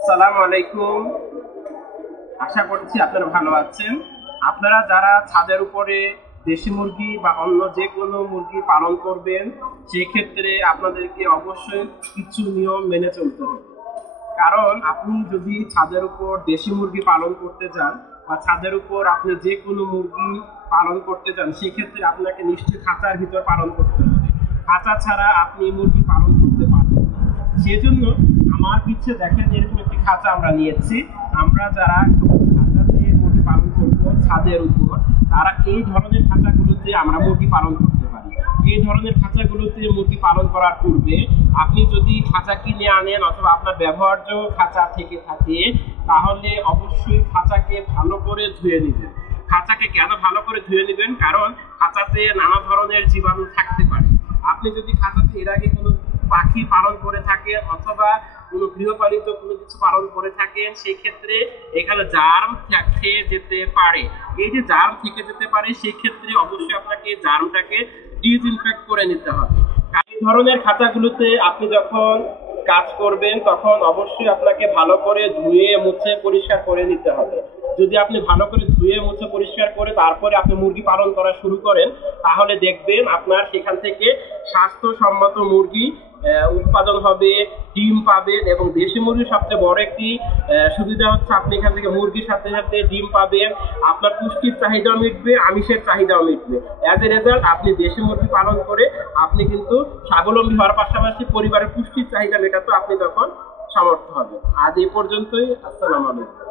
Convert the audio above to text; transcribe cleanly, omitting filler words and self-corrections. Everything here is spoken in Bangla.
আসসালামু আলাইকুম। আশা করছি আপনারা ভালো আছেন। আপনারা যারা ছাদের উপরে দেশি মুরগি বা অন্য যে কোনো মুরগি পালন করবেন, সেই ক্ষেত্রে আপনাদেরকে অবশ্যই কিছু নিয়ম মেনে চলতে হবে। কারণ আপনি যদি ছাদের উপর দেশি মুরগি পালন করতে চান বা ছাদের উপর আপনি যে কোনো মুরগি পালন করতে চান, সেক্ষেত্রে আপনাকে নিশ্চয়ই খাঁচার ভিতর পালন করতে হবে। খাঁচা ছাড়া আপনি মুরগি পালন করতে পারবেন না। সেজন্য আমার পিছে দেখেন এরকম একটি খাঁচা আমরা নিয়েছি। আমরা যারা খাঁচাতে মুরগি পালন করব ছাদের উপর, তারা এই ধরনের খাঁচাগুলোতে আমরা মুরগি পালন করতে পারি। এই ধরনের খাঁচাগুলোতে মুরগি পালন করার পূর্বে আপনি যদি খাঁচা কিনে আনেন অথবা আপনার ব্যবহার্য খাঁচা থেকে থাকে, তাহলে অবশ্যই খাঁচাকে ভালো করে ধুয়ে নেবেন। খাঁচাকে কেন ভালো করে ধুয়ে নেবেন? কারণ খাঁচাতে নানা ধরনের জীবাণু থাকতে পারে। আপনি যদি খাঁচাতে এর আগে কোনো পাখি পালন করে থাকেন অথবা কোনো গৃহপালিত কোনো কিছু পালন করে থাকেন, সেই ক্ষেত্রে এখানে জার্ম খেয়ে যেতে পারে। এই যে জার্ম থেকে যেতে পারে, সেই ক্ষেত্রে অবশ্যই আপনাকে জার্মটাকে ডিসইনফেক্ট করে নিতে হবে। এই ধরনের খাঁচাগুলোতে আপনি যখন কাজ করবেন তখন অবশ্যই আপনাকে ভালো করে ধুয়ে মুছে পরিষ্কার করে নিতে হবে। যদি আপনি ভালো করে ধুয়ে মুছে পরিষ্কার করে তারপরে আপনি মুরগি পালন করা শুরু করেন, তাহলে দেখবেন আপনার সেখান থেকে স্বাস্থ্যসম্মত মুরগি উৎপাদন হবে, ডিম পাবেন। এবং দেশি মুরগির সবচেয়ে বড় একটি সুবিধা হচ্ছে আপনি এখান থেকে মুরগির সাথে সাথে ডিম পাবেন, আপনার পুষ্টির চাহিদাও মিটবে, আমিষের চাহিদাও মিটবে। অ্যাজ এ রেজাল্ট আপনি দেশি মুরগি পালন করে আপনি কিন্তু স্বাবলম্বী হওয়ার পাশাপাশি পরিবারের পুষ্টির চাহিদা মেটাতে আপনি তখন সমর্থ হবেন। আজ এই পর্যন্তই। আসসালামু আলাইকুম।